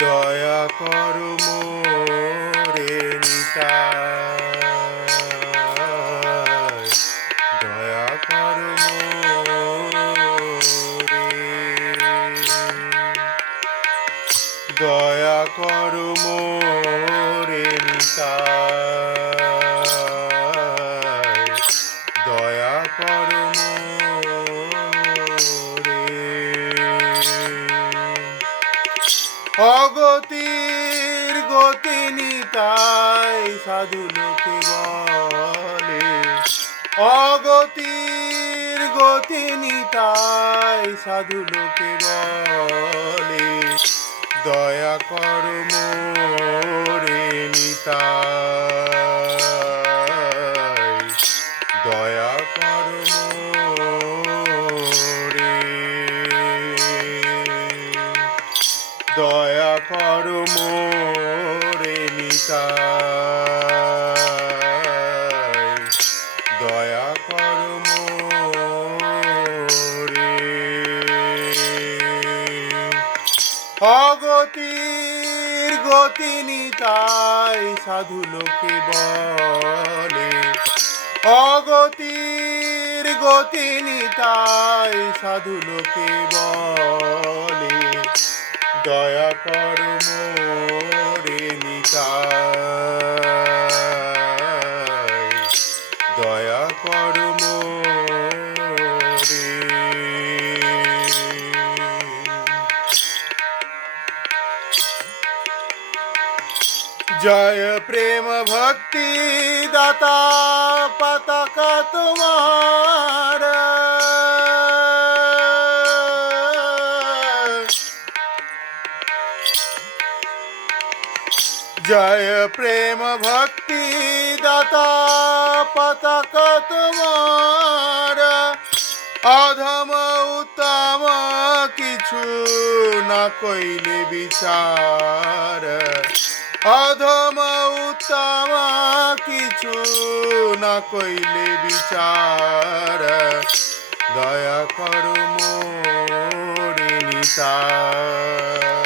দয়া কর মোরে নিতাই। দয়া কর দয়া কর মোরে নিতাই। অগতির গতি নিতাই সাধু লোকে বলে। অগতির গতি নিতাই সাধু লোকে বলে। দয়া কর মোরে নিতাই। কর মোরে নিতাই। দয়া কর মোরে। অগতির গতি নিতাই সাধু লোকে বলে। অগতির গতি নিতাই সাধু লোকে বলে। দয়া কর মোরে নিতাই। দয়া কর মোরে। জয় প্রেম ভক্তি দাতা পতাকা তোমার। জয় প্রেম ভক্তি দাতা পতাকা তোমার। অধম উত্তম কিছু না কইলে বিচার। অধম উত্তম কিছু না কইলে বিচার। দয়া করো মোরে নিতাই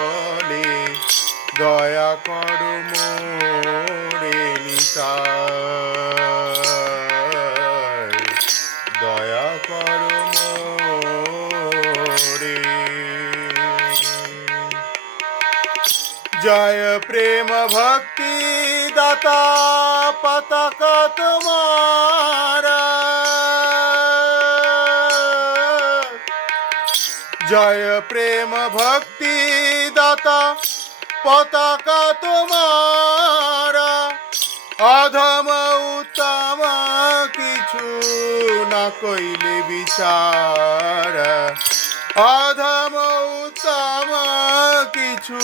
দয়া করো মোরে দয়া করো মোরে। জয় প্রেম ভক্তি দাতা পতাকা তোমার। জয় প্রেম ভক্তি দাতা পতাকা তোমার, অধম উত্তম কিছু না কইলে বিচার। অধম উত্তম কিছু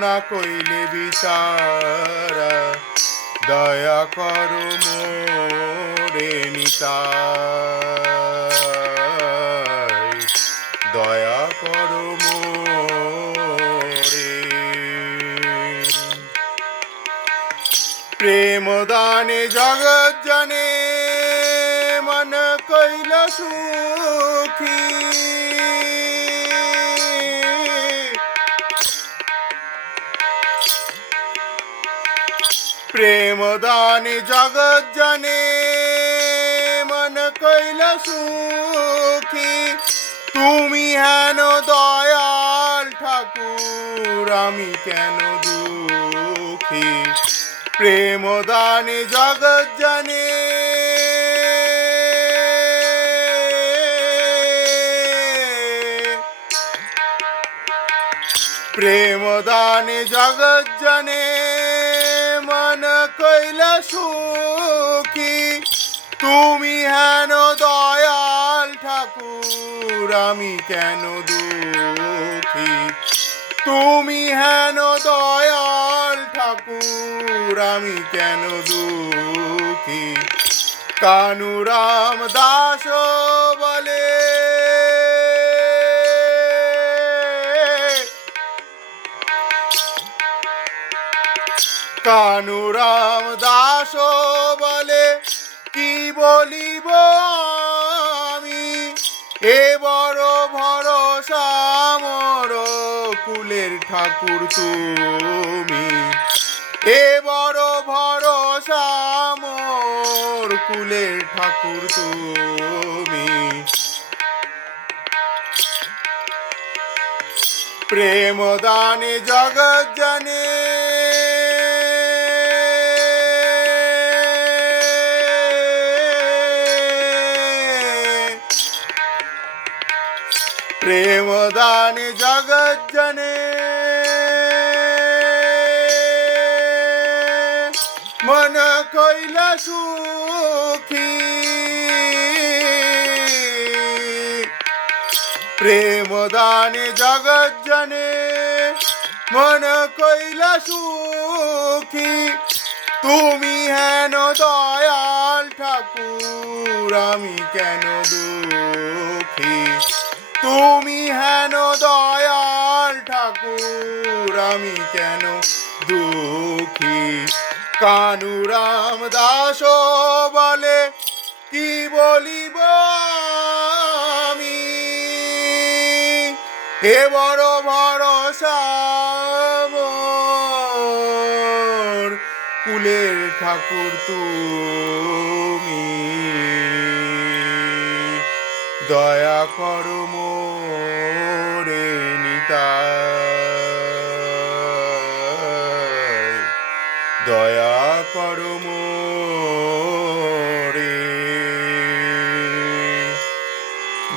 না কইলে বিচার। দয়া করো মোরে নিতাই। দয়া করো মোরে প্রেম দানে জগৎ জানে, মন কইল সুখী। প্রেম জগৎ জানে, মন কইল সুখী। তুমি হেন দয়াল ঠাকুর, আমি কেন দুঃখী? প্রেম দানে জগৎ জানে প্রেম দানে জগৎ জানে মন কৈলাস সুখী তুমি হেন দয়াল ঠাকুর, আমি কেন দুঃখী? তুমি হেন দয়াল ঠাকুর, আমি কেন দুঃখী? কানুরাম দাস বলে কানুরাম দাস বলে, কি বলিব আমি? এ বড় ভরসা, মর কুলের ঠাকুর তুমি। এ বড় ভরসা মোর কুলের ঠাকুর তুমি। প্রেম দানে জগৎ জানে। প্রেম দানে জগৎ জানে। মন কইলা সুখী। প্রেম দানে জগৎ জানে, মন কইলা সুখী। তুমি হেন দয়াল ঠাকুর, আমি কেন দুঃখী? তুমি হেন দয়াল ঠাকুর, আমি কেন দুঃখী? কানুরাম দাস বলে, কি বলিব আমি? হে বড় ভরসা কুলের ঠাকুর তুমি। দয়া করো মোরে নিতাই, দয়া করো মোরে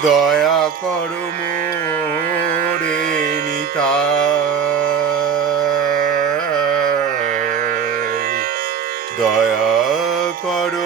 দয়া করম মোরে নিতা। দয়া করো